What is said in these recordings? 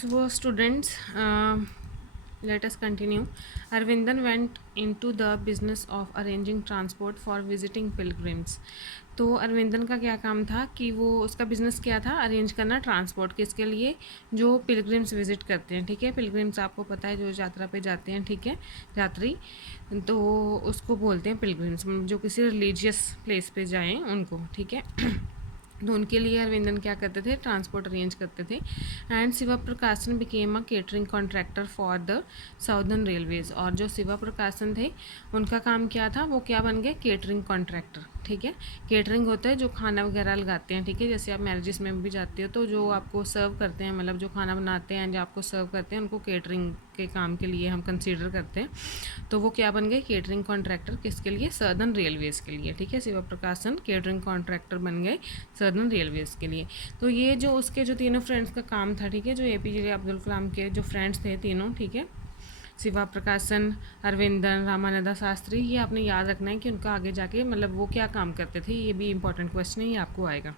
So students, let us continue. Arvindan went into the business of arranging transport for visiting pilgrims. तो अरविंदन का क्या काम था कि वो उसका बिज़नेस क्या था, अरेंज करना ट्रांसपोर्ट किसके लिए, जो पिलग्रिम्स विज़िट करते हैं। ठीक है, पिलग्रिम्स आपको पता है जो यात्रा पे जाते हैं। ठीक है, यात्री, तो उसको बोलते हैं पिलग्रिम्स, जो किसी रिलीजियस प्लेस पे जाएं उनको। ठीक है तो उनके लिए अरविंदन क्या करते थे, ट्रांसपोर्ट अरेंज करते थे। एंड शिवा प्रकाशन became a catering contractor for the southern railways. और जो शिवा प्रकाशन थे उनका काम क्या था, वो क्या बन गए, केटरिंग कॉन्ट्रैक्टर। ठीक है, केटरिंग होता है जो खाना वगैरह लगाते हैं। ठीक है, जैसे आप मैरिजेस में भी जाते हो तो जो आपको सर्व करते हैं, मतलब जो खाना बनाते हैं, जो आपको सर्व करते हैं, उनको केटरिंग के काम के लिए हम कंसीडर करते हैं। तो वो क्या बन गए, केटरिंग कॉन्ट्रैक्टर, किसके लिए, सदर्न रेलवेज़ के लिए। ठीक है, शिवा प्रकाशन केटरिंग कॉन्ट्रैक्टर बन गए सदर्न रेलवेज़ के लिए। तो ये जो उसके जो तीनों फ्रेंड्स का काम था, ठीक है, जो APJ अब्दुल कलाम के जो फ्रेंड्स थे तीनों, ठीक है, शिवा प्रकाशन, अरविंदन, रामानंदा शास्त्री, ये आपने याद रखना है कि उनका आगे जाके मतलब वो क्या काम करते थे। ये भी इंपॉर्टेंट क्वेश्चन है, ये आपको आएगा।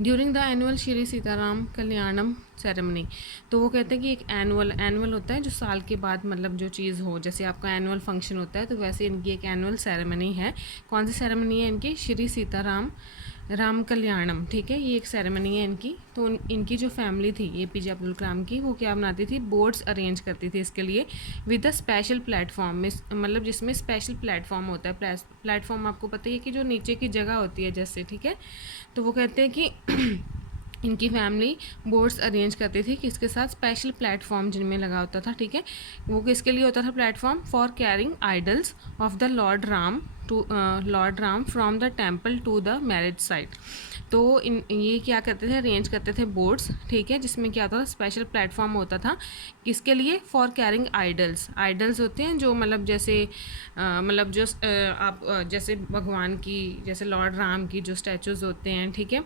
During the annual Shri Sitarama Kalyanam ceremony, तो वो कहते हैं कि एक एनुअल होता है जो साल के बाद मतलब जो चीज़ हो, जैसे आपका एनुअल फंक्शन होता है तो वैसे इनकी एक एनुअल सेरेमनी है। कौन सी सेरेमनी है इनकी, श्री सीताराम राम कल्याणम। ठीक है, ये एक सेरेमनी है इनकी। तो इनकी जो फैमिली थी APJ अब्दुल कलाम की, वो क्या बनाती थी, बोर्ड्स अरेंज करती थी इसके लिए विद अ स्पेशल प्लेटफॉर्म में, मतलब जिसमें स्पेशल प्लेटफॉर्म होता है। प्लेटफॉर्म आपको पता ही है कि जो नीचे की जगह होती है जैसे। ठीक है, तो वो कहते हैं कि इनकी फैमिली बोर्ड्स अरेंज करती थी किसके साथ, स्पेशल प्लेटफॉर्म जिनमें लगा होता था। ठीक है, वो किसके लिए होता था platform, for carrying idols of the lord Ram from the temple to the marriage site. तो ये क्या करते थे, अरेंज करते थे बोर्ड्स। ठीक है, जिसमें क्या होता था, स्पेशल प्लेटफॉर्म होता था किसके लिए, फॉर कैरिंग आइडल्स होते हैं जो मतलब जैसे मतलब जो आप जैसे भगवान की, जैसे लॉर्ड राम की जो स्टैचूज़ होते हैं। ठीक है,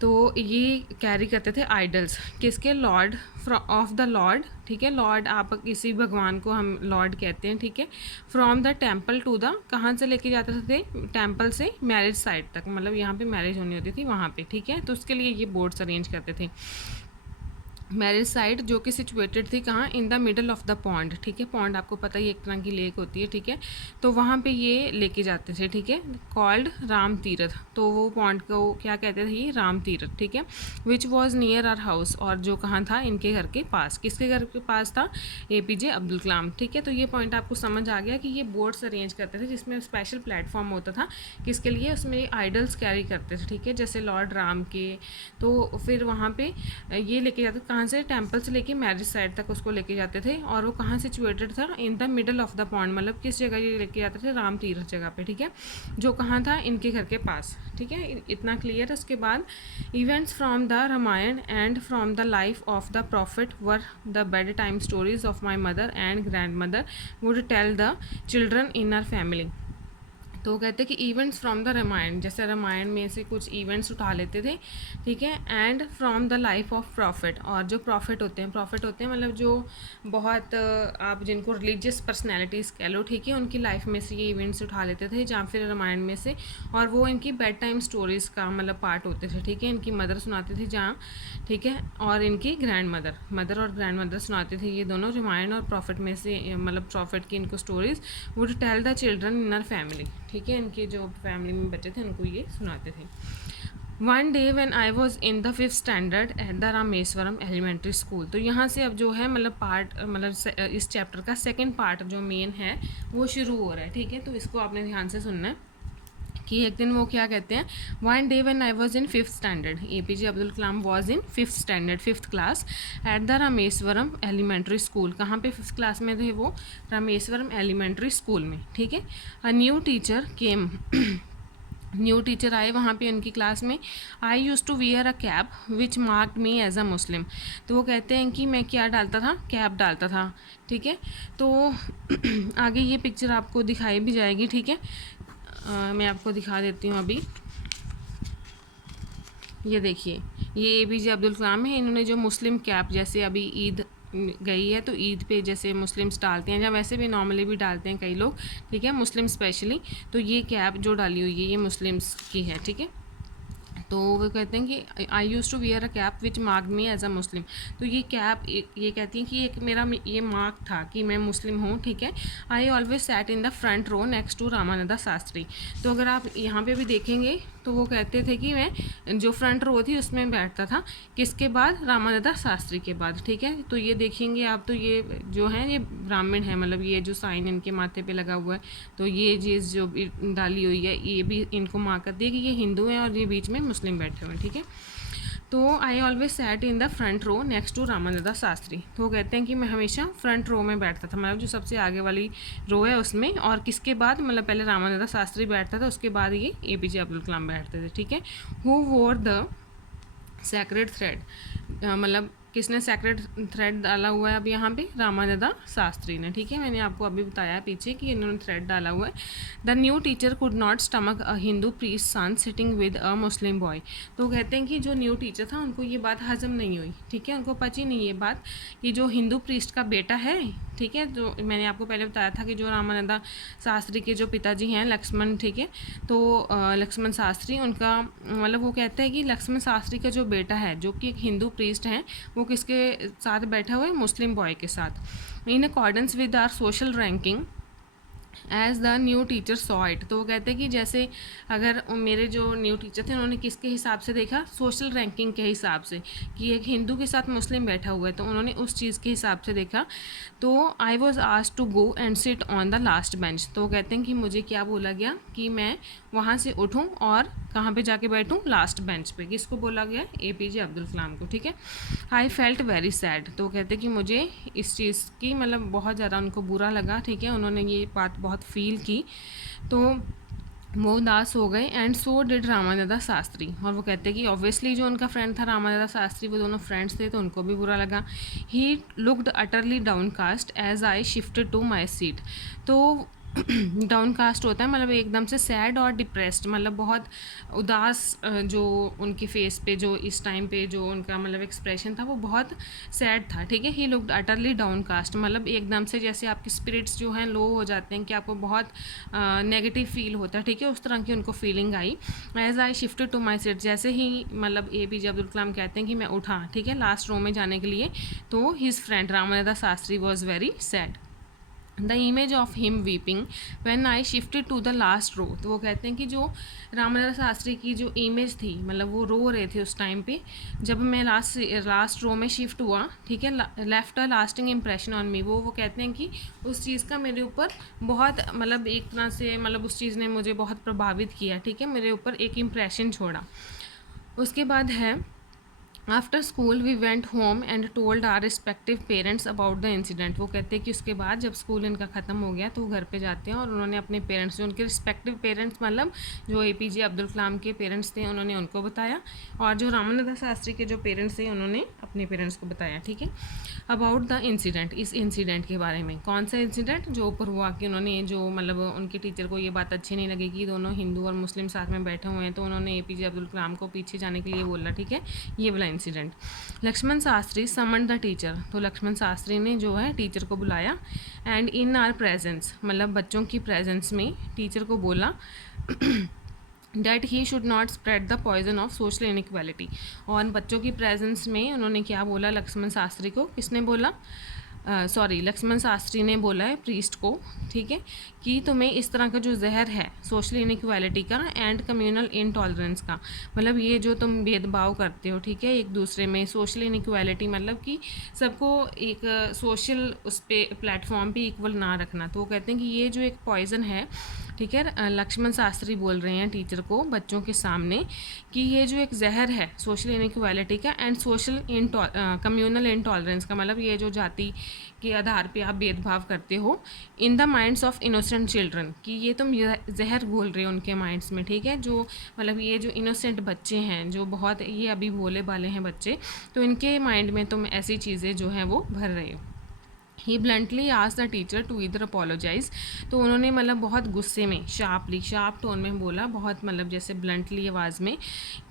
तो ये कैरी करते थे आइडल्स किसके, लॉर्ड ऑफ द लॉर्ड। ठीक है, लॉर्ड आप किसी भगवान को हम लॉर्ड कहते हैं। ठीक है, from the temple to the, कहाँ से लेके जाते थे, टेम्पल से मैरिज साइट तक, मतलब यहाँ पे मैरिज होनी होती थी वहाँ पे। ठीक है, तो उसके लिए ये बोर्ड्स अरेंज करते थे। मैरिज साइट जो कि सिचुएटेड थी कहाँ, in the middle of the pond. ठीक है, पॉन्ड आपको पता ही एक तरह की लेक होती है। ठीक है, तो वहाँ पे ये लेके जाते थे। ठीक है, कॉल्ड राम तीरथ, तो वो पॉन्ड को क्या कहते थे, राम तीरथ। ठीक है, which was near our house, और जो कहाँ था, इनके घर के पास। किसके घर के पास था, APJ अब्दुल कलाम। ठीक है, तो ये पॉइंट आपको समझ आ गया कि ये बोर्ड्स अरेंज करते थे जिसमें स्पेशल प्लेटफॉर्म होता था किसके लिए, उसमें आइडल्स कैरी करते थे। ठीक है, जैसे लॉर्ड राम के, तो फिर वहाँ पे ये लेके जाते, कहाँ से, टेम्पल से लेके मैरिज साइड तक उसको लेके जाते थे। और वो कहाँ सिचुएटेड था, in the middle of the pond, मतलब किस जगह ये लेके जाते थे, राम तीर्थ जगह पे। ठीक है, जो कहाँ था, इनके घर के पास। ठीक है, इतना क्लियर है। उसके बाद events from the Ramayana and from the life of the prophet were the bedtime stories of my mother and grandmother would tell the children in our family. तो कहते हैं कि इवेंट्स फ्रॉम द रामायण, जैसे रामायण में से कुछ events उठा लेते थे। ठीक है, and from the life of profit, और जो प्रॉफिट होते हैं मतलब जो बहुत आप जिनको रिलीजियस पर्सनैलिटीज़ कह लो। ठीक है, उनकी लाइफ में से ये इवेंट्स उठा लेते थे, जहाँ फिर रामायण में से, और वो इनकी बेड टाइम स्टोरीज़ का मतलब पार्ट होते थे। ठीक है, इनकी मदर सुनाती थी जहाँ। ठीक है, और इनकी मदर और ग्रैंड मदर सुनाती थी, ये दोनों रामायण और प्रॉफिट में से, मतलब प्रॉफिट की इनको stories would tell the children in our family. ठीक है, इनके जो फैमिली में बच्चे थे उनको ये सुनाते थे। One day when I was in the 5th standard at the Rameswaram elementary school. तो यहाँ से अब जो है मतलब पार्ट, मतलब इस चैप्टर का सेकेंड पार्ट जो मेन है वो शुरू हो रहा है। ठीक है, तो इसको आपने ध्यान से सुनना है कि एक दिन वो क्या कहते हैं, one day when I was in 5th standard, APJ Abdul Kalam was in 5th standard, 5th class, at the Rameswaram elementary school. कहाँ पे 5th क्लास में थे वो, रामेश्वरम एलिमेंट्री स्कूल में। ठीक है, a new teacher came new teacher आए वहाँ पे उनकी क्लास में। I used to wear a cap which marked me as a Muslim. तो वो कहते हैं कि मैं क्या डालता था, कैप डालता था। ठीक है, तो आगे ये पिक्चर आपको दिखाई भी जाएगी। ठीक है, मैं आपको दिखा देती हूँ अभी। ये देखिए, ये APJ अब्दुल कलाम है, इन्होंने जो मुस्लिम कैप, जैसे अभी ईद गई है तो ईद पे जैसे मुस्लिम्स डालते हैं, या वैसे भी नॉर्मली भी डालते हैं कई लोग। ठीक है, मुस्लिम स्पेशली, तो ये कैप जो डाली हुई है ये मुस्लिम्स की है। ठीक है, तो वो कहते हैं कि I used to wear a cap which mark me as a Muslim. तो ये कैप ये कहती हैं कि एक मेरा ये मार्क था कि मैं मुस्लिम हूँ, ठीक है। I always sat in the front row next to Ramananda Shastri. तो अगर आप यहाँ पे भी देखेंगे तो वो कहते थे कि मैं जो फ्रंट रो थी उसमें बैठता था, किसके बाद, रामानंदा शास्त्री के बाद, ठीक है। तो ये देखेंगे आप, तो ये जो है ये ब्राह्मण है, मतलब ये जो साइन इनके माथे पे लगा हुआ है, तो ये चीज़ जो भी डाली हुई है ये भी इनको मार्क करती है कि ये हिंदू हैं और ये बीच में मुस्लिम बैठे हुए हैं, ठीक है। तो I always sat in the front row next to Ramananda Shastri. तो वो कहते हैं कि मैं हमेशा फ्रंट रो में बैठता था, मतलब जो सबसे आगे वाली रो है उसमें, और किसके बाद, मतलब पहले रामानंदा शास्त्री बैठता था, उसके बाद ये APJ अब्दुल कलाम बैठते थे, ठीक है। हु वोर द सैक्रेड थ्रेड, मतलब किसने सैक्रेड थ्रेड डाला हुआ है अब यहाँ पे, रामानंदा शास्त्री ने, ठीक है। मैंने आपको अभी बताया पीछे कि इन्होंने थ्रेड डाला हुआ है। The new teacher could not stomach a Hindu priest son sitting with a Muslim boy. तो कहते हैं कि जो न्यू टीचर था उनको ये बात हजम नहीं हुई, ठीक है, उनको पची नहीं ये बात कि जो हिंदू प्रीस्ट का बेटा है, ठीक है, जो मैंने आपको पहले बताया था कि जो रामानंदा शास्त्री के जो पिताजी हैं लक्ष्मण, ठीक है, तो लक्ष्मण शास्त्री उनका, मतलब वो कहते हैं कि लक्ष्मण शास्त्री का जो बेटा है जो कि एक हिंदू प्रीस्ट हैं, वो किसके साथ बैठा हुआ है, मुस्लिम बॉय के साथ। In accordance with our social ranking as the new teacher saw it. तो वो कहते हैं कि जैसे अगर मेरे जो न्यू टीचर थे उन्होंने किसके हिसाब से देखा, सोशल रैंकिंग के हिसाब से, कि एक हिंदू के साथ मुस्लिम बैठा हुआ है, तो उन्होंने उस चीज़ के हिसाब से देखा। तो I was asked to go and sit on the last bench. तो वो कहते हैं कि मुझे क्या बोला गया कि मैं वहाँ से उठूँ और कहाँ पे जाके बैठूँ, लास्ट बेंच पे। किसको बोला गया, APJ अब्दुल कलाम को, ठीक है। I felt very sad. तो कहते हैं कि मुझे इस चीज़ की, मतलब बहुत ज़्यादा उनको बुरा लगा, ठीक है, उन्होंने ये बात बहुत फील की, तो वो उदास हो गए। And so did Ramananda Shastri. और वो कहते हैं कि ऑब्वियसली जो उनका फ्रेंड था रामानंदा शास्त्री, वो दोनों फ्रेंड्स थे, तो उनको भी बुरा लगा। He looked utterly downcast as I shifted to my seat. तो डाउनकास्ट होता है मतलब एकदम से सैड और डिप्रेस्ड, मतलब बहुत उदास, जो उनके फेस पे जो इस टाइम पे जो उनका मतलब एक्सप्रेशन था वो बहुत सैड था, ठीक है। ही लुक्ड अटरली डाउनकास्ट, मतलब एकदम से जैसे आपके स्पिरिट्स जो हैं लो हो जाते हैं, कि आपको बहुत नेगेटिव फील होता है, ठीक है, उस तरह की उनको फीलिंग आई। As I shifted to my seat, जैसे ही मतलब APJ अब्दुल कलाम कहते हैं कि मैं उठा, ठीक है, लास्ट रो में जाने के लिए, तो his friend Ramananda Shastri was very sad. The image of him weeping when I shifted to the last row. तो वो कहते हैं कि जो रामानंदा शास्त्री की जो इमेज थी, मतलब वो रो रहे थे उस टाइम पे, जब मैं लास्ट रो में शिफ्ट हुआ, ठीक है, left a lasting impression on me. वो कहते हैं कि उस चीज़ का मेरे ऊपर बहुत, मतलब एक तरह से, मतलब उस चीज़ ने मुझे बहुत प्रभावित किया, ठीक है, मेरे ऊपर एक इम्प्रेशन छोड़ा। उसके बाद है, after school we went home and told our respective parents about the incident. वो कहते हैं कि उसके बाद जब स्कूल इनका ख़त्म हो गया तो वो घर पे जाते हैं और उन्होंने अपने पेरेंट्स, जो उनके रिस्पेक्टिव पेरेंट्स, मतलब जो APJ अब्दुल कलाम के पेरेंट्स थे, उन्होंने उनको बताया, और जो रामानंदा शास्त्री के जो पेरेंट्स थे उन्होंने अपने पेरेंट्स को बताया, ठीक है, अबाउट द इंसिडेंट, इस इंसिडेंट के बारे में। कौन सा इंसिडेंट, जो ऊपर हुआ कि उन्होंने जो मतलब उनके टीचर को ये बात अच्छी नहीं लगी कि दोनों हिंदू और मुस्लिम साथ में बैठे हुए हैं, तो उन्होंने APJ अब्दुल कलाम को पीछे जाने के लिए बोला, ठीक है, ये वाला incident. Lakshman Shastri summon the teacher. तो लक्ष्मण शास्त्री ने जो है टीचर को बुलाया, एंड इन आर प्रेजेंस, मतलब बच्चों की प्रेजेंस में टीचर को बोला that he should not spread the poison of social inequality. और बच्चों की प्रेजेंस में उन्होंने क्या बोला लक्ष्मण शास्त्री को, किसने बोला, लक्ष्मण शास्त्री ने बोला है प्रीस्ट को, ठीक है, कि तुम्हें इस तरह का जो जहर है सोशल इनइक्वालिटी का एंड कम्युनल इनटॉलरेंस का, मतलब ये जो तुम भेदभाव करते हो, ठीक है, एक दूसरे में, सोशल इनइक्वालिटी मतलब कि सबको एक सोशल उस पर प्लेटफॉर्म पे इक्वल ना रखना। तो वो कहते हैं कि ये जो एक पॉइजन है, ठीक है, लक्ष्मण शास्त्री बोल रहे हैं टीचर को बच्चों के सामने कि ये जो एक जहर है सोशल इनइक्वालिटी का एंड सोशल कम्युनल इनटॉलरेंस का, मतलब ये जो जाति के आधार पे आप भेदभाव करते हो in the minds of innocent children, कि ये तुम जहर घोल रहे हो उनके माइंड्स में, ठीक है, जो मतलब ये जो इनोसेंट बच्चे हैं, जो बहुत ये अभी भोले भाले हैं बच्चे, तो इनके माइंड में तुम ऐसी चीज़ें जो हैं वो भर रहे हो। He bluntly asked the teacher to इधर अपोलोजाइज। तो उन्होंने मतलब बहुत गुस्से में, शार्प टोन में बोला, बहुत मतलब जैसे ब्लंटली आवाज़ में,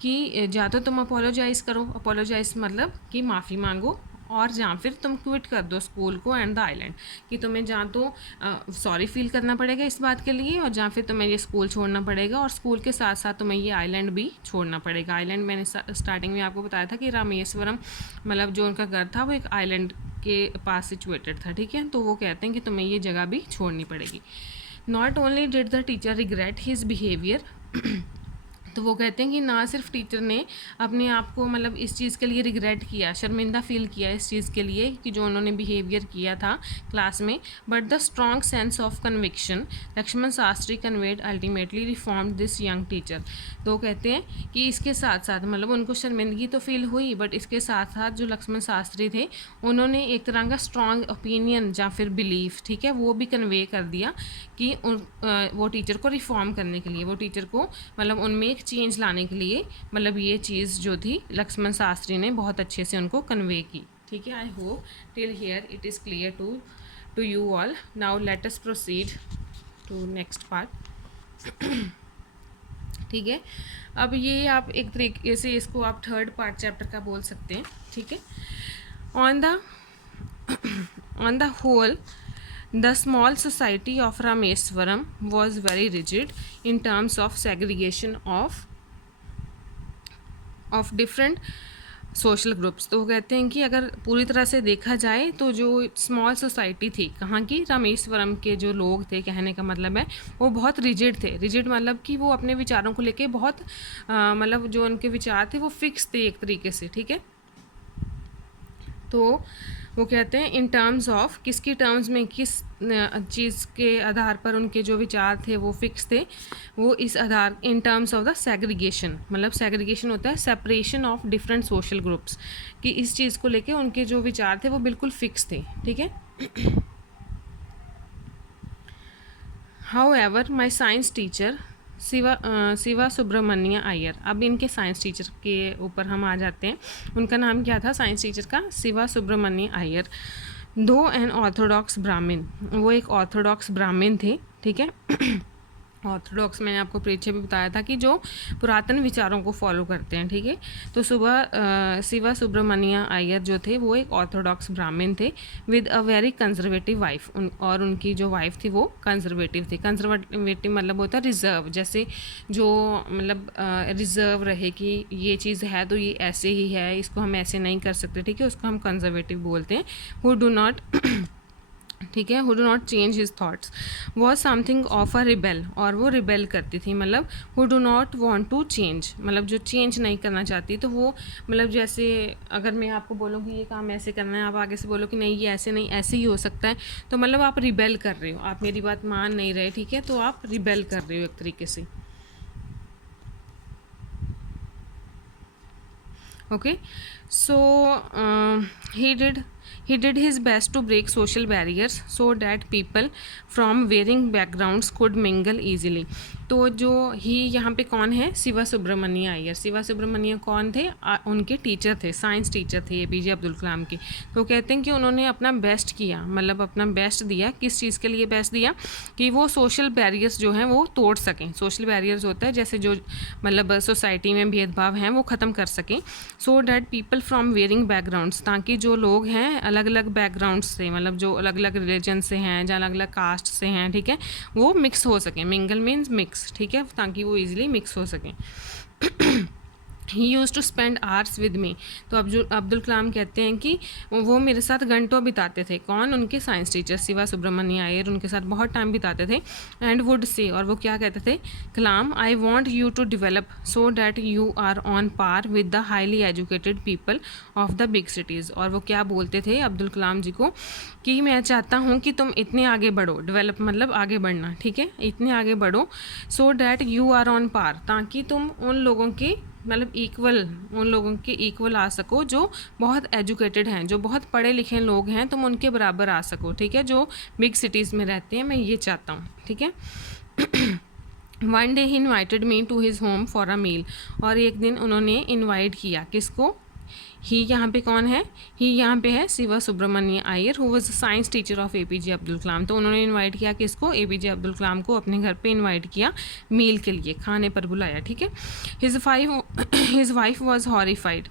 कि या तो तुम अपोलोजाइज़ करो, अपोलोजाइज मतलब कि माफ़ी मांगो, और जहाँ फिर तुम क्विट कर दो स्कूल को एंड द आइलैंड, कि तुम्हें जहाँ तो सॉरी फील करना पड़ेगा इस बात के लिए, और जहाँ फिर तुम्हें ये स्कूल छोड़ना पड़ेगा, और स्कूल के साथ साथ तुम्हें ये आइलैंड भी छोड़ना पड़ेगा। आइलैंड मैंने स्टार्टिंग में आपको बताया था कि रामेश्वरम मतलब जो उनका घर था वो एक आइलैंड के पास सिचुएटेड था, ठीक है। तो वो कहते हैं कि तुम्हें ये जगह भी छोड़नी पड़ेगी। Not only did the teacher regret his behaviour, तो वो कहते हैं कि ना सिर्फ टीचर ने अपने आप को मतलब इस चीज़ के लिए रिग्रेट किया, शर्मिंदा फील किया इस चीज़ के लिए कि जो उन्होंने बिहेवियर किया था क्लास में, but the strong sense of conviction Lakshman Shastri conveyed ultimately reformed this young teacher. तो कहते हैं कि इसके साथ साथ मतलब उनको शर्मिंदगी तो फील हुई, बट इसके साथ साथ जो लक्ष्मण शास्त्री थे उन्होंने एक तरह का स्ट्रॉन्ग ओपिनियन या फिर बिलीफ, ठीक है, वो भी कन्वे कर दिया कि वो टीचर को रिफॉर्म करने के लिए, वो टीचर को मतलब उनमें एक चेंज लाने के लिए, मतलब ये चीज़ जो थी लक्ष्मण शास्त्री ने बहुत अच्छे से उनको कन्वे की, ठीक है। I hope till here it is clear to you all. Now let us proceed to next part, ठीक है। अब ये आप एक तरीके से इसको आप थर्ड पार्ट चैप्टर का बोल सकते हैं, ठीक है। On the whole the small society of Rameswaram was very rigid in terms of segregation of different social groups. तो वो कहते हैं कि अगर पूरी तरह से देखा जाए तो जो स्मॉल सोसाइटी थी कहाँ की, रामेश्वरम के जो लोग थे, कहने का मतलब है वो बहुत रिजिड थे। रिजिड मतलब कि वो अपने विचारों को लेके बहुत मतलब जो उनके विचार थे वो फिक्स थे एक तरीके से, ठीक है। तो वो कहते हैं इन टर्म्स ऑफ, किसकी टर्म्स में, किस चीज़ के आधार पर उनके जो विचार थे वो फिक्स थे, वो इस आधार in terms of the segregation, मतलब सेग्रीगेशन होता है separation of different social groups, कि इस चीज़ को लेके उनके जो विचार थे वो बिल्कुल फिक्स थे, ठीक है। However my science teacher Shiva Subramania Iyer, अब इनके साइंस टीचर के ऊपर हम आ जाते हैं। उनका नाम क्या था साइंस टीचर का, शिवा सुब्रमण्य अय्यर। दो एन ऑर्थोडॉक्स ब्राह्मण, वो एक ऑर्थोडॉक्स ब्राह्मण थे, ठीक है। ऑर्थोडॉक्स मैंने आपको पीछे भी बताया था कि जो पुरातन विचारों को फॉलो करते हैं, ठीक है। तो शिवा सुब्रमण्य अय्यर जो थे वो एक ऑर्थोडॉक्स ब्राह्मण थे with a very conservative wife, और उनकी जो वाइफ थी वो कंजर्वेटिव थी। कंजर्वेटिव मतलब होता है रिजर्व, जैसे जो मतलब रिजर्व रहे कि ये चीज़ है तो ये ऐसे ही है, इसको हम ऐसे नहीं कर सकते, ठीक है, उसको हम कंजर्वेटिव बोलते हैं। हु डू नॉट, ठीक है, who do not change his thoughts, was something of a rebel, और वो रिबेल करती थी, मतलब who do not want to change, मतलब जो चेंज नहीं करना चाहती। तो वो मतलब जैसे अगर मैं आपको बोलूँ कि ये काम ऐसे करना है, आप आगे से बोलो कि नहीं ये ऐसे नहीं, ऐसे ही हो सकता है, तो मतलब आप रिबेल कर रहे हो, आप मेरी बात मान नहीं रहे, ठीक है, तो आप रिबेल कर रहे हो एक तरीके से, okay. So he did his best to break social barriers so that people from varying backgrounds could mingle easily। तो जो ही यहाँ पे कौन है, शिवा सुब्रमण्य अय्यर। शिवा सुब्रमण्य कौन थे, उनके टीचर थे, साइंस टीचर थे APJ अब्दुल कलाम के। तो कहते हैं कि उन्होंने अपना बेस्ट किया, मतलब अपना बेस्ट दिया, किस चीज़ के लिए बेस्ट दिया, कि वो सोशल बैरियर्स जो हैं वो तोड़ सकें। सोशल बैरियर्स होता है जैसे जो मतलब सोसाइटी में भेदभाव हैं वो ख़त्म कर सकें, so that people from varying backgrounds, ताकि जो लोग हैं अलग अलग बैकग्राउंड्स से, मतलब जो अलग अलग रिलीजन से हैं या अलग अलग कास्ट से हैं, ठीक है, वो मिक्स हो सकें। मिंगल मीन्स मिक्स, ठीक है, ताकि वो ईजिली मिक्स हो सकें। He used to spend hours with me, तो अब जो अब्दुल कलाम कहते हैं कि वो मेरे साथ घंटों बिताते थे, कौन, उनके साइंस टीचर शिवा सुब्रमण्य अय्यर, उनके साथ बहुत टाइम बिताते थे। एंड वुड से, और वो क्या कहते थे, Kalam I want you to develop so that you are on par with the highly educated people of the big cities. और वो क्या बोलते थे अब्दुल कलाम जी को, कि मैं चाहता हूँ कि तुम इतने आगे बढ़ो, डेवलप मतलब आगे बढ़ना, ठीक है, इतने आगे बढ़ो, so that you are on par, ताकि तुम उन लोगों के मतलब इक्वल, उन लोगों के इक्वल आ सको जो बहुत एजुकेटेड हैं, जो बहुत पढ़े लिखे लोग हैं, तुम उनके बराबर आ सको, ठीक है, जो बिग सिटीज़ में रहते हैं, मैं ये चाहता हूँ, ठीक है। One day he invited me to his home for a meal, और एक दिन उन्होंने इन्वाइट किया, किसको, ही यहाँ पे कौन है, ही यहाँ पे है Shiva Subramania Iyer, who was science teacher of APJ Abdul Kalam. तो उन्होंने इनवाइट किया किसको, APJ अब्दुल कलाम को अपने घर पे इनवाइट किया, मील के लिए, खाने पर बुलाया, ठीक है। हिज वाइफ वाज हॉरिफाइड,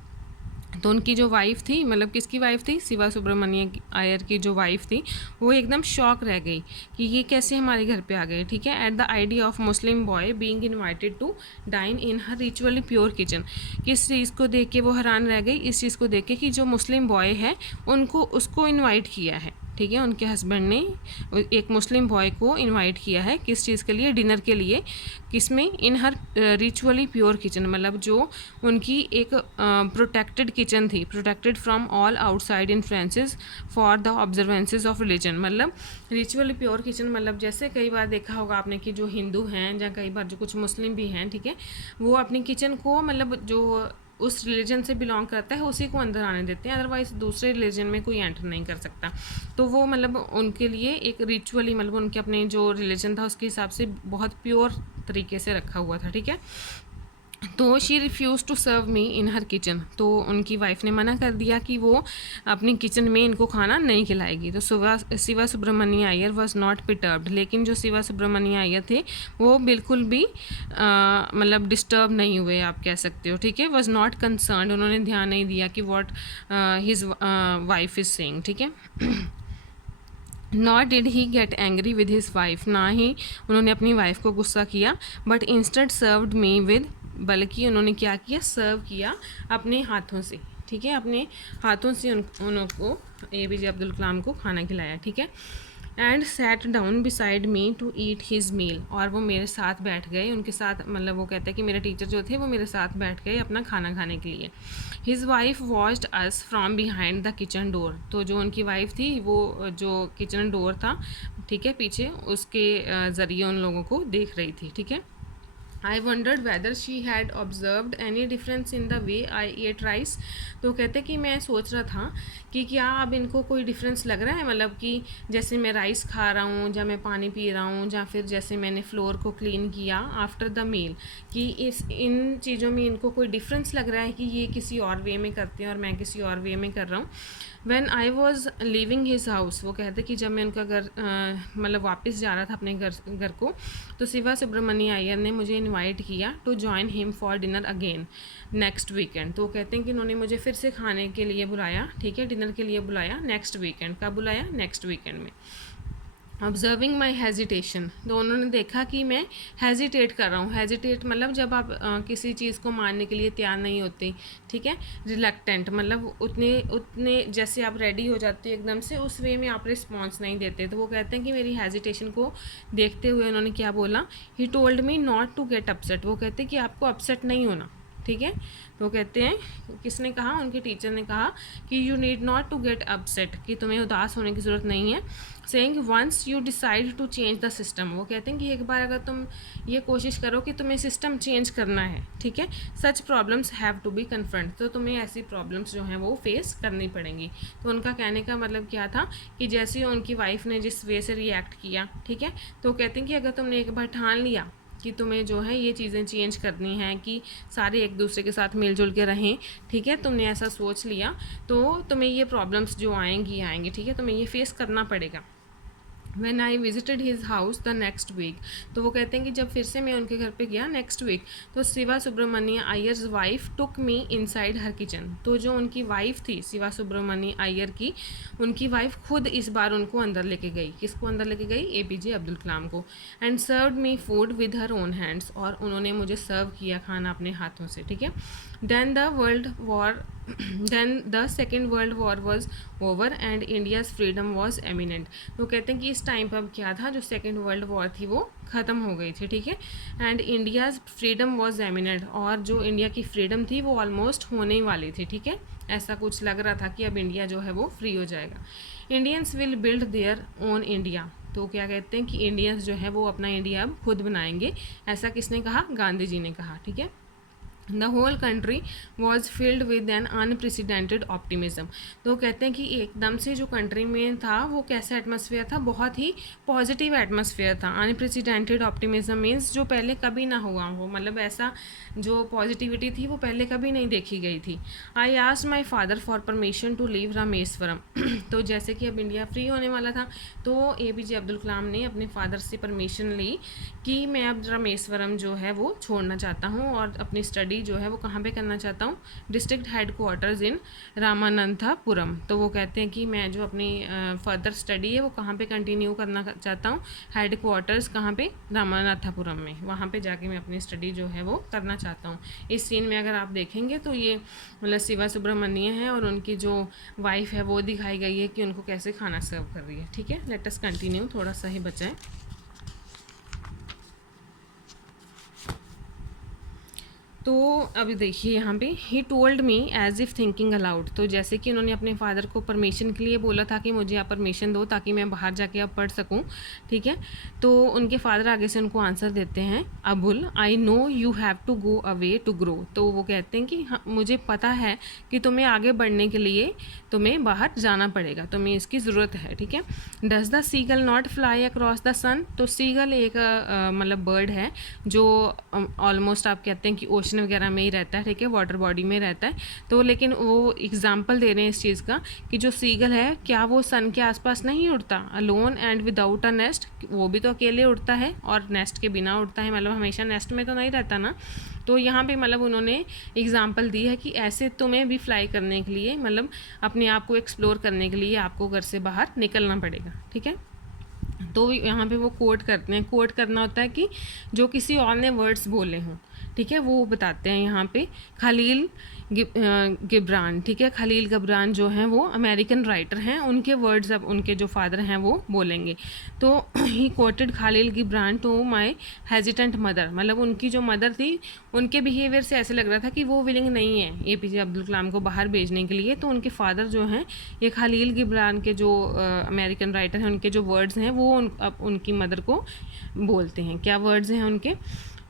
तो उनकी जो वाइफ थी, मतलब किसकी वाइफ थी, शिवा सुब्रमण्यम अय्यर की जो वाइफ थी, वो एकदम शॉक रह गई कि ये कैसे हमारे घर पे आ गए, ठीक है। At the idea of Muslim boy being invited to dine in her ritually pure kitchen. किस चीज़ को देख के वो हैरान रह गई, इस चीज़ को देख के कि जो मुस्लिम बॉय है उनको उसको इन्वाइट किया है, ठीक है। उनके हस्बैंड ने एक मुस्लिम बॉय को इनवाइट किया है, किस चीज़ के लिए, डिनर के लिए, किसमें, in her ritually pure kitchen, मतलब जो उनकी एक प्रोटेक्टेड किचन थी, protected from all outside influences for the observances of religion. मतलब रिचुअली प्योर किचन, मतलब जैसे कई बार देखा होगा आपने कि जो हिंदू हैं या कई बार जो कुछ मुस्लिम भी हैं, ठीक है, वो अपनी किचन को, मतलब जो उस रिलीजन से बिलोंग करता है उसी को अंदर आने देते हैं, अदरवाइज दूसरे रिलीजन में कोई एंटर नहीं कर सकता। तो वो मतलब उनके लिए एक रिचुअली, मतलब उनके अपने जो रिलीजन था उसके हिसाब से बहुत प्योर तरीके से रखा हुआ था, ठीक है। तो she refuse to serve me in her kitchen. तो उनकी वाइफ ने मना कर दिया कि वो अपनी किचन में इनको खाना नहीं खिलाएगी। तो शिवा सुब्रमण्यम अय्यर वॉज नॉट पिटर्ब्ड, लेकिन जो शिवा सुब्रमण्यम अय्यर थे वो बिल्कुल भी मतलब डिस्टर्ब नहीं हुए, आप कह सकते हो, ठीक है। वॉज नॉट कंसर्न, उन्होंने ध्यान नहीं दिया कि what his wife is saying, ठीक है। Not did he get angry with his wife, ना ही उन्होंने अपनी वाइफ को गुस्सा किया, but instead served me with, बल्कि उन्होंने क्या किया, सर्व किया अपने हाथों से, ठीक है, अपने हाथों से उनको APJ अब्दुल कलाम को खाना खिलाया, ठीक है। And sat down beside me to eat his meal, और वो मेरे साथ बैठ गए, उनके साथ, मतलब वो कहते हैं कि मेरे टीचर जो थे वो मेरे साथ बैठ गए अपना खाना खाने के लिए। His wife watched us from behind the kitchen door, तो जो उनकी वाइफ थी वो जो किचन डोर था, ठीक है, पीछे, उसके ज़रिए उन लोगों को देख रही थी, ठीक है। I wondered whether she had observed any difference in the way I ate rice. तो कहते कि मैं सोच रहा था कि क्या अब इनको कोई डिफरेंस लग रहा है, मतलब कि जैसे मैं राइस खा रहा हूँ, या मैं पानी पी रहा हूँ, या फिर जैसे मैंने फ्लोर को क्लीन किया आफ्टर द मील, कि इन चीज़ों में इनको कोई डिफरेंस लग रहा है कि ये किसी और वे में करते हैं और मैं किसी और वे में कर रहा हूँ। When I was leaving his house, वो कहते कि जब मैं उनका घर मतलब वापस जा रहा था अपने घर को, तो शिवा सुब्रमण्यम अय्यर ने मुझे इनवाइट किया to join him for dinner again next weekend. तो कहते हैं कि उन्होंने मुझे फिर से खाने के लिए बुलाया, ठीक है, डिनर के लिए बुलाया नेक्स्ट वीकेंड। कब बुलाया, नेक्स्ट वीकेंड में। ऑब्जर्विंग माई हेजिटेशन, तो उन्होंने देखा कि मैं हेजिटेट कर रहा हूँ। हेजिटेट मतलब जब आप किसी चीज़ को मानने के लिए तैयार नहीं होते, ठीक है। रिलक्टेंट मतलब उतने जैसे आप रेडी हो जाते हो एकदम से, उस वे में आप रिस्पॉन्स नहीं देते। तो वो कहते हैं कि मेरी हेजिटेशन को देखते हुए उन्होंने क्या बोला, he told me not to get upset. वो कहते हैं कि आपको अपसेट नहीं होना, ठीक है। तो कहते हैं, किसने कहा, उनके टीचर ने कहा कि you need not to get upset, कि तुम्हें उदास होने की ज़रूरत नहीं है। Saying once you decide to change the system, वो कहते हैं कि एक बार अगर तुम ये कोशिश करो कि तुम्हें सिस्टम चेंज करना है, ठीक है, such problems have to be confront, तो तुम्हें ऐसी प्रॉब्लम्स जो हैं वो फेस करनी पड़ेंगी। तो उनका कहने का मतलब क्या था कि जैसे उनकी वाइफ ने जिस वे से रिएक्ट किया, ठीक है, तो कहते हैं कि अगर तुमने एक बार ठान लिया कि तुम्हें जो है ये चीज़ें चेंज करनी हैं, कि सारे एक दूसरे के साथ मिलजुल के रहें, ठीक है, तुमने ऐसा सोच लिया, तो तुम्हें ये प्रॉब्लम्स जो आएंगी, ठीक है, तुम्हें ये फेस करना पड़ेगा। When I visited his house the next week, तो वो कहते हैं कि जब फिर से मैं उनके घर पे गया नेक्स्ट वीक, तो शिवा सुब्रमण्यम अय्यर्स वाइफ टुक मी इनसाइड हर किचन। तो जो उनकी वाइफ थी शिवा सुब्रमण्यम अय्यर की, उनकी वाइफ खुद इस बार उनको अंदर लेके गई। किसको अंदर लेके गई, APJ अब्दुल कलाम को। And served me food with her own hands, और उन्होंने मुझे सर्व किया खाना अपने हाथों से, ठीक है। Then the second world war was over and India's freedom was eminent. तो कहते हैं कि इस टाइम पर अब क्या था, जो सेकेंड वर्ल्ड वॉर थी वो ख़त्म हो गई थी, ठीक है। And India's freedom was eminent, और जो इंडिया की फ्रीडम थी वो ऑलमोस्ट होने ही वाली थी, ठीक है। ऐसा कुछ लग रहा था कि अब इंडिया जो है वो फ्री हो जाएगा। Indians will build their own India, तो क्या कहते हैं कि इंडियंस जो है वो अपना इंडिया अब खुद बनाएंगे। ऐसा किसने कहा, गांधी जी ने कहा, ठीक है। The whole country was filled with an unprecedented optimism. तो कहते हैं कि एकदम से जो कंट्री में था वो कैसा एटमॉस्फेयर था, बहुत ही पॉजिटिव एटमॉस्फेयर था। अनप्रेसिडेंटेड ऑप्टिमिज्म मीन्स जो पहले कभी ना हुआ हो, मतलब ऐसा जो पॉजिटिविटी थी वो पहले कभी नहीं देखी गई थी। I asked my father for permission to leave Rameswaram. तो जैसे कि अब इंडिया फ्री होने वाला था, तो APJ अब्दुल कलाम ने अपने फादर से परमिशन ली कि मैं अब रामेश्वरम जो है वो छोड़ना चाहता हूँ और अपनी स्टडी स्टडी जो है वो कहाँ पे करना चाहता हूँ, डिस्ट्रिक्ट हेडक्वार्टर्स इन रामानंथापुरम। तो वो कहते हैं कि मैं जो अपनी फर्दर स्टडी है वो कहाँ पे कंटिन्यू करना चाहता हूँ, हेडक्वार्टर्स कहाँ पे, रामानाथापुरम में, वहाँ पे जाके मैं अपनी स्टडी जो है वो करना चाहता हूँ। इस सीन में अगर आप देखेंगे तो ये मतलब शिवा सुब्रमण्य है और उनकी जो वाइफ है वो दिखाई गई है कि उनको कैसे खाना सर्व कर रही है। ठीक है, लेट अस कंटिन्यू, थोड़ा सा ही बचा है। तो अभी देखिए यहाँ पे, he told me as if thinking aloud. तो जैसे कि उन्होंने अपने फादर को परमिशन के लिए बोला था कि मुझे आप परमिशन दो ताकि मैं बाहर जाके अब पढ़ सकूँ। ठीक है, तो उनके फादर आगे से उनको आंसर देते हैं, Abul I know you have to go away to grow. तो वो कहते हैं कि हाँ, मुझे पता है कि तुम्हें आगे बढ़ने के लिए तुम्हें बाहर जाना पड़ेगा, तुम्हें इसकी ज़रूरत है। ठीक है, does the seagull not fly across the sun. तो सीगल एक मतलब बर्ड है जो ऑलमोस्ट आप कहते हैं कि ओशन वगैरह में ही रहता है। ठीक है, वाटर बॉडी में रहता है। तो लेकिन वो एग्जाम्पल दे रहे हैं इस चीज़ का कि जो सीगल है क्या वो सन के आसपास नहीं उड़ता, alone and without a nest, वो भी तो अकेले उड़ता है और नेस्ट के बिना उड़ता है, मतलब हमेशा नेस्ट में तो नहीं रहता ना। तो यहाँ पे मतलब उन्होंने एग्जाम्पल दी है कि ऐसे तुम्हें भी फ्लाई करने के लिए, मतलब अपने आप को एक्सप्लोर करने के लिए आपको घर से बाहर निकलना पड़ेगा। ठीक है, तो यहाँ पे वो कोट करते हैं, कोट करना होता है कि जो किसी और ने वर्ड्स बोले हों। ठीक है, वो बताते हैं यहाँ पे खलील गिब्रान। ठीक है, खलील गिब्रान जो हैं वो अमेरिकन राइटर हैं, उनके वर्ड्स अब उनके जो फादर हैं वो बोलेंगे। तो he quoted Khalil Gibran to my hesitant mother, मतलब उनकी जो मदर थी उनके बिहेवियर से ऐसे लग रहा था कि वो विलिंग नहीं है APJ अब्दुल कलाम को बाहर भेजने के लिए। तो उनके फादर जो हैं, ये खलील गिब्रान के जो अमेरिकन राइटर हैं, उनके जो वर्ड्स हैं वो उनकी मदर को बोलते हैं। क्या वर्ड्स हैं उनके,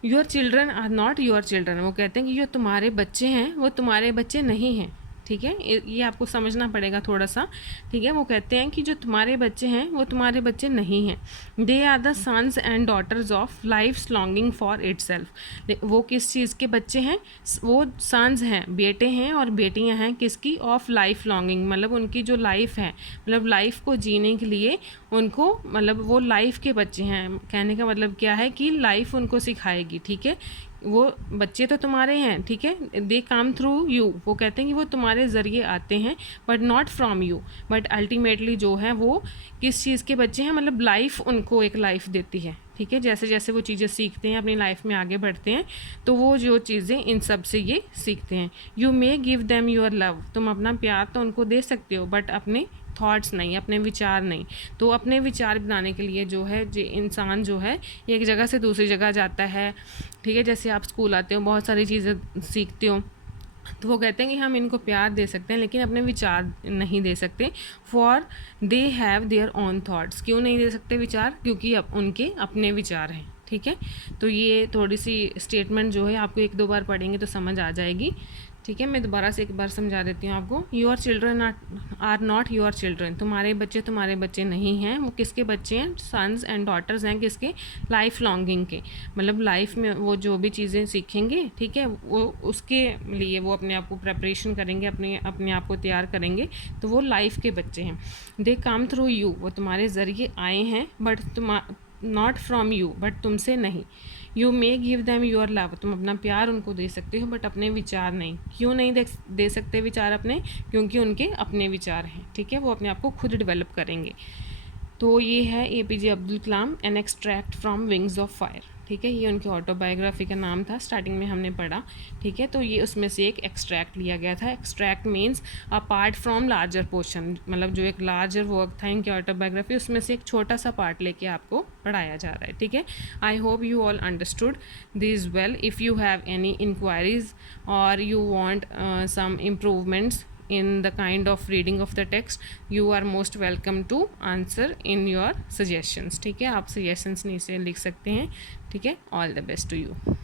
your children are not your children. वो कहते हैं कि जो तुम्हारे बच्चे हैं वो तुम्हारे बच्चे नहीं हैं। ठीक है, ये आपको समझना पड़ेगा थोड़ा सा। ठीक है, वो कहते हैं कि जो तुम्हारे बच्चे हैं वो तुम्हारे बच्चे नहीं हैं। They are the sons and daughters of life's longing for itself. वो किस चीज़ के बच्चे हैं, वो सन्स हैं, बेटे हैं और बेटियां हैं, किसकी, ऑफ लाइफ लॉन्गिंग, मतलब उनकी जो लाइफ है, मतलब लाइफ को जीने के लिए उनको, मतलब वो लाइफ के बच्चे हैं। कहने का मतलब क्या है कि लाइफ उनको सिखाएगी। ठीक है, वो बच्चे तो तुम्हारे हैं। ठीक है, दे कम थ्रू यू, वो कहते हैं कि वो तुम्हारे ज़रिए आते हैं, but not from you, but ultimately जो है वो किस चीज़ के बच्चे हैं, मतलब लाइफ उनको एक लाइफ देती है। ठीक है, जैसे जैसे वो चीज़ें सीखते हैं, अपनी लाइफ में आगे बढ़ते हैं, तो वो जो चीज़ें इन सब से ये सीखते हैं। You may give them your love, तुम अपना प्यार तो उनको दे सकते हो बट अपने थॉट्स नहीं, अपने विचार नहीं। तो अपने विचार बनाने के लिए जो है जो इंसान जो है एक जगह से दूसरी जगह जाता है। ठीक है, जैसे आप स्कूल आते हो, बहुत सारी चीज़ें सीखते हो, तो वो कहते हैं कि हम इनको प्यार दे सकते हैं लेकिन अपने विचार नहीं दे सकते। For they have their own thoughts, क्यों नहीं दे सकते विचार, क्योंकि उनके अपने विचार हैं। ठीक है, तो ये थोड़ी सी स्टेटमेंट जो है आपको 1-2 बार पढ़ेंगे तो समझ आ जाएगी। ठीक है, मैं दोबारा से एक बार समझा देती हूँ आपको। Your children are not your children, तुम्हारे बच्चे नहीं हैं। वो किसके बच्चे हैं, सन्स एंड डॉटर्स हैं, किसके, लाइफ लॉन्गिंग के, मतलब लाइफ में वो जो भी चीज़ें सीखेंगे, ठीक है, वो उसके लिए वो अपने आप को प्रेपरेशन करेंगे, अपने आप को तैयार करेंगे, तो वो लाइफ के बच्चे हैं। दे कम थ्रू यू, वो तुम्हारे ज़रिए आए हैं, but not from you, but तुमसे नहीं। You may give them your love, तुम अपना प्यार उनको दे सकते हो बट अपने विचार नहीं। क्यों नहीं दे सकते विचार अपने, क्योंकि उनके अपने विचार हैं। ठीक है, वो अपने आप को खुद डेवलप करेंगे। तो ये है APJ Abdul Kalam, an extract from wings of fire. ठीक है, ये उनकी ऑटोबायोग्राफी का नाम था, स्टार्टिंग में हमने पढ़ा। ठीक है, तो ये उसमें से एक एक्सट्रैक्ट लिया गया था। Extract means apart from larger portion, मतलब जो एक लार्जर वर्क था इनकी ऑटोबायोग्राफी, उसमें से एक छोटा सा पार्ट लेके आपको पढ़ाया जा रहा है। ठीक है, I hope you all understood this well. If you have any inquiries or you want some improvements in the kind of reading of the text, you are most welcome to answer in your suggestions. ठीक है, आप suggestions नीचे लिख सकते हैं। ठीक है, all the best to you.